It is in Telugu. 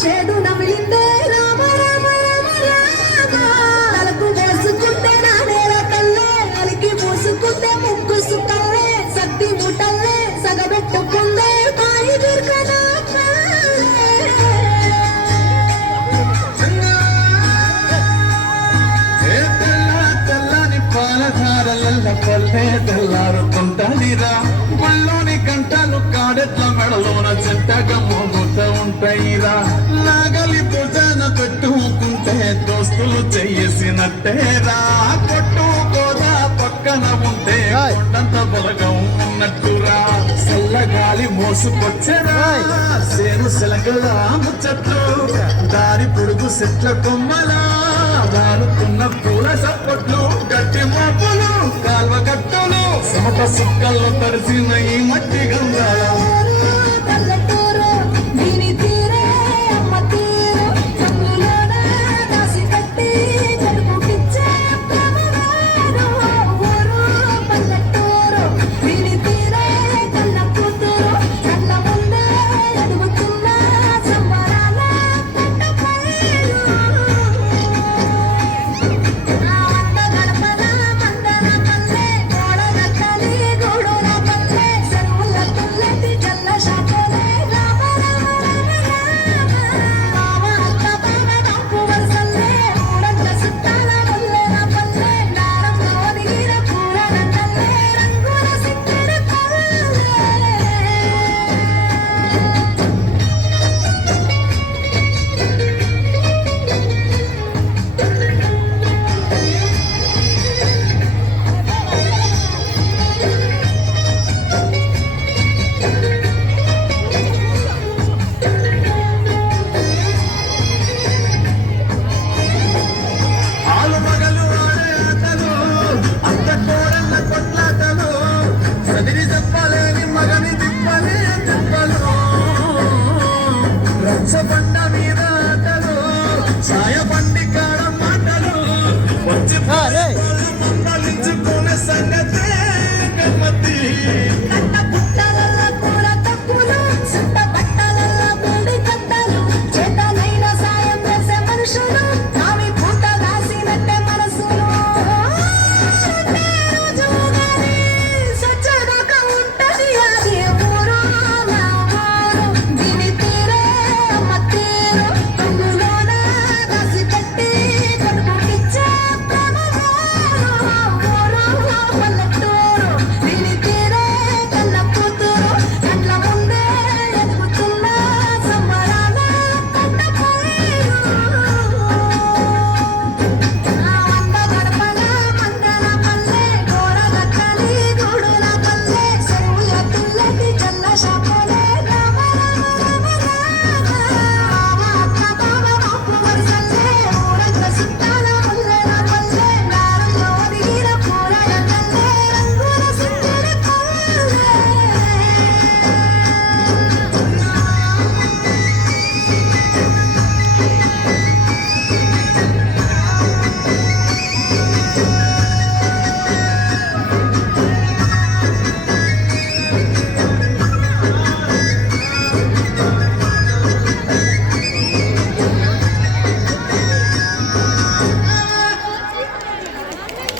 షేడు నమిలిందే రామ రామ రామ రామ తలకు వేసుకుంటే నా నేల తల్లే అలికి మూసుకుంటే ముగ్గు సుక్కల్లే సత్తి ముటల్లే సగబెట్టుకుందే పాయి దుర్గనా పల్లె తెల్లారుతుంటదిరా పళ్ళోని గంటలు కాడెట్ల మెడలోన చెంతగా మోగుతూ ఉంటాయిరా నాగలి భుజాన పెట్టుకుంటే దోస్తులు చేసినట్టేరా కొట్టుకోదా పక్కన ఉంటే కొండంత బలగం ఉన్నట్టురా చల్లగాలి మోసుకొచ్చరా సేను సెలగల ముచ్చట్లు దారి పొడుగు చెట్ల కొమ్మలా దారుతున్న పూల సప్పట్లు గట్టి మోపులు కాల్వ కట్టులు సమట సుక్కల్లో తరిసిన ఈ మట్టి గంగాల కొట్లాటలు చదివి చెప్పలేని మగని తిప్పలే